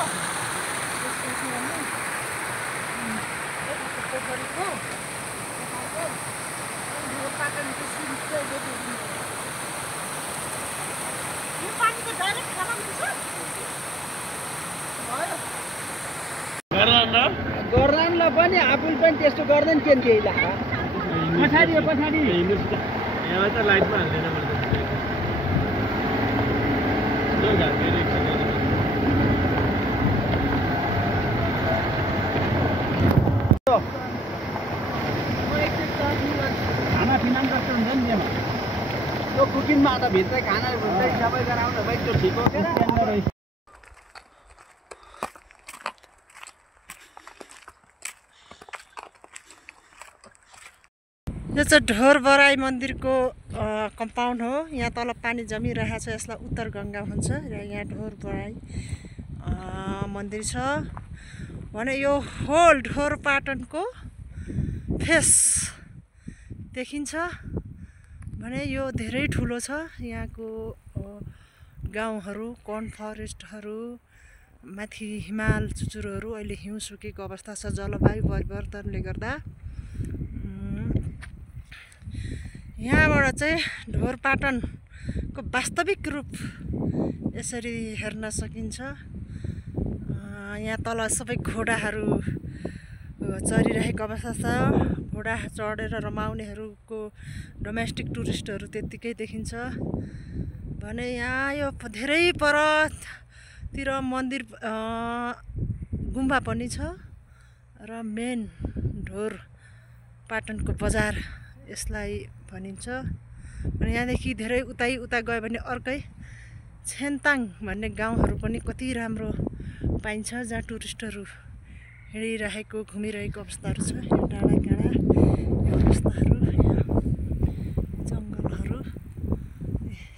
त्यसपछि अनि यताको पोखरीको ढोरपाटनको सिन चाहिँ देखाइदिनु यो पानी त डाइरेक्ट खाना हुन्छ गर्लानला पनि आफूले पनि त्यस्तो गर्दैन के केही लाग्छ पछाडि यहाँ त लाइटमा हाल्दैन खानापिना पनि कस्तो हुन्छ नि त्यहाँ त्यो कुकिङमा त भित्रै खाना भित्रै सबै गराउँदा भाइ त्यो ठिक हो के यो चाहिँ ढोरबराई मन्दिरको कम्पाउन्ड हो। यहाँ तल पानी जमिरहेको छ, यसलाई उत्तर गङ्गा भन्छ र यहाँ ढोरबराई मन्दिर छ भने यो होल ढोरपाटनको फेस देखिन्छ भने यो धेरै ठुलो छ। यहाँको गाउँहरू, कर्न फरेस्टहरू, माथि हिमाल चुचुरोहरू अहिले हिउँ सुकेको अवस्था छ जलवायु परिवर्तनले गर्दा। यहाँबाट चाहिँ ढोरपाटनको वास्तविक रूप यसरी हेर्न सकिन्छ। यहाँ तल सबै घोडाहरू चरिरहेको अवस्था छ। घोडा चढेर रमाउनेहरूको डोमेस्टिक टुरिस्टहरू त्यत्तिकै देखिन्छ भने यहाँ यो धेरै परतिर मन्दिर गुम्बा पनि छ र मेन ढोरपाटनको बजार यसलाई भनिन्छ। अनि यहाँदेखि धेरै उता गयो भने अर्कै छेन्ताङ भन्ने गाउँहरू पनि कति राम्रो पाइन्छ जहाँ टुरिस्टहरू हिँडिरहेको घुमिरहेको अवस्थाहरू छ। यो डाँडाकाँडा यो अवस्थाहरू, यहाँ जङ्गलहरू,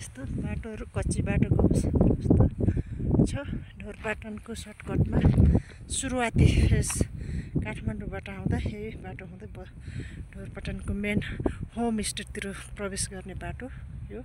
यस्तो बाटोहरू कच्ची बाटोको अवस्था छ। ढोरपाटनको सर्टकटमा सुरुवाती फेस काठमाडौँबाट आउँदा यही बाटो हुँदै ढोरपाटनको मेन होमस्टेतिर प्रवेश गर्ने बाटो यो।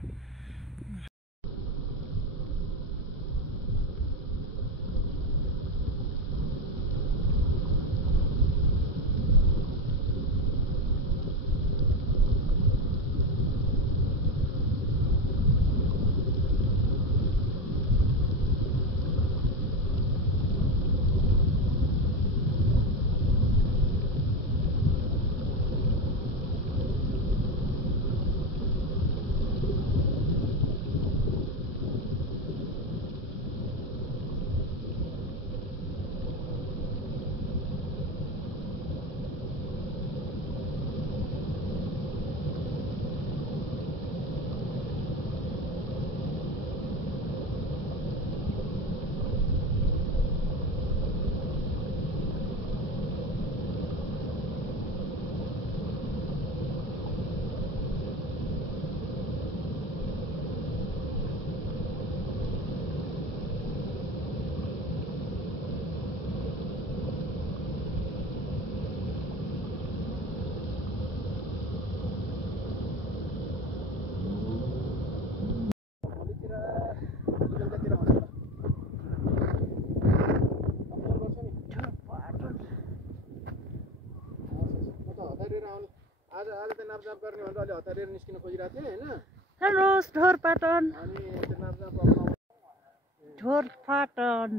आज त नापजाप गर्ने भन्दा अलि हतारेर निस्किन खोजिरहेको थिएँ होइन। हेलो ढोरपाटन, अनि त्यो नापजाप ढोरपाटन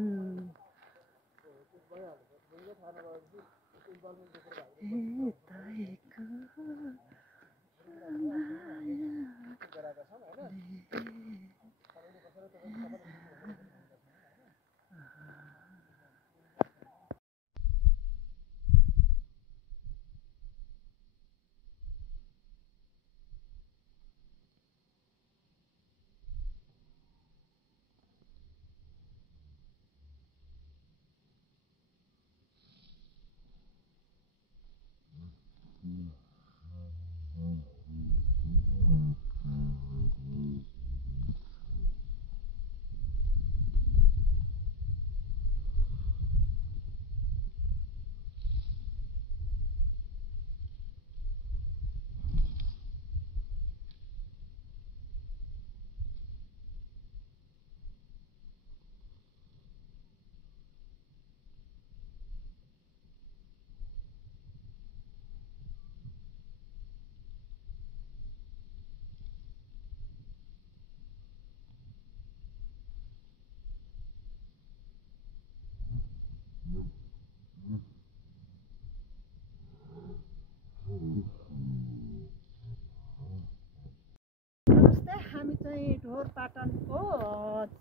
पाटनको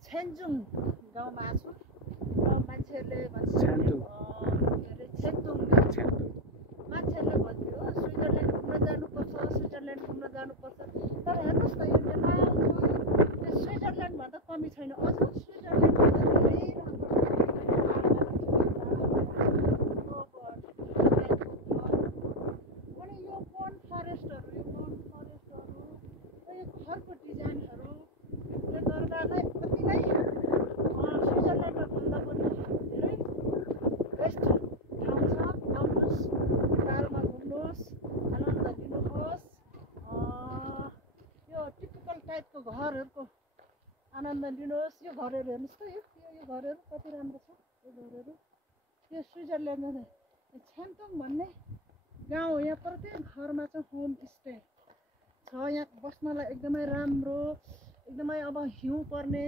छेन्जुङ गाउँमा छु र मान्छेहरूले भन्छ छ्यान्टुङ। के अरे छेन्जुङ मान्छेहरूले भन्थ्यो स्विजरल्यान्ड घुम्न जानुपर्छ स्विजरल्यान्ड घुम्न जानुपर्छ तर हेर्नुहोस् न यो नेपालको त्यो स्विजरल्यान्डभन्दा कमी छैन अझ स्विजरल्यान्डभन्दा धेरै अनि यो वन फरेस्टहरू यो घरको डिजाइनहरूले गर्दा चाहिँ कति नै स्विजरल्यान्डमा भन्दा पनि धेरै बेस्ट ठाउँ छ आउनुहोस् नेपालमा घुम्नुहोस् आनन्द लिनुहोस् यो टिपिकल टाइपको घरहरूको आनन्द लिनुहोस् यो घरहरू हेर्नुहोस् त यो घरहरू कति राम्रो छ यो घरहरू यो स्विजरल्यान्डमा छ्यान्टुङ भन्ने गाउँ यहाँ प्रत्येक घरमा चाहिँ होमस्टे छ यहाँ बस्नलाई एकदमै राम्रो एकदमै अब हिउँ पर्ने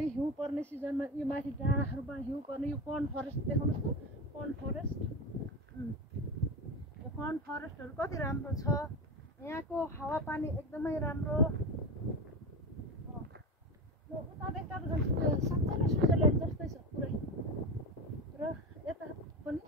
सिजनमा यो माथि डाँडाहरूमा हिउँ पर्ने यो कर्न फरेस्ट देखाउनुहोस् त कर्न फरेस्ट यो कर्न फरेस्टहरू कति राम्रो छ यहाँको हावापानी एकदमै राम्रो उता देख्दा त साँच्चै नै स्विजरल्यान्ड जस्तै छ पुरै र यता पनि